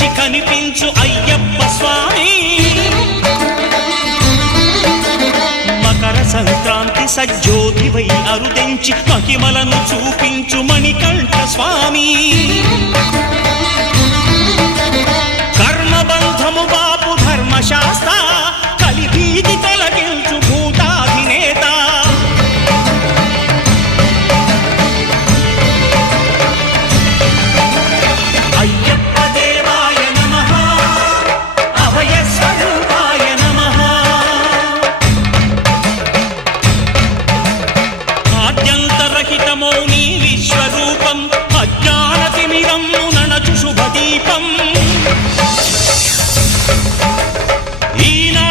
నుంచి కనిపించు అయ్యప్ప స్వామి మకర సంక్రాంతి సజ్జోతివై అరుదించి మహిమలను చూపించు మణికంఠ స్వామి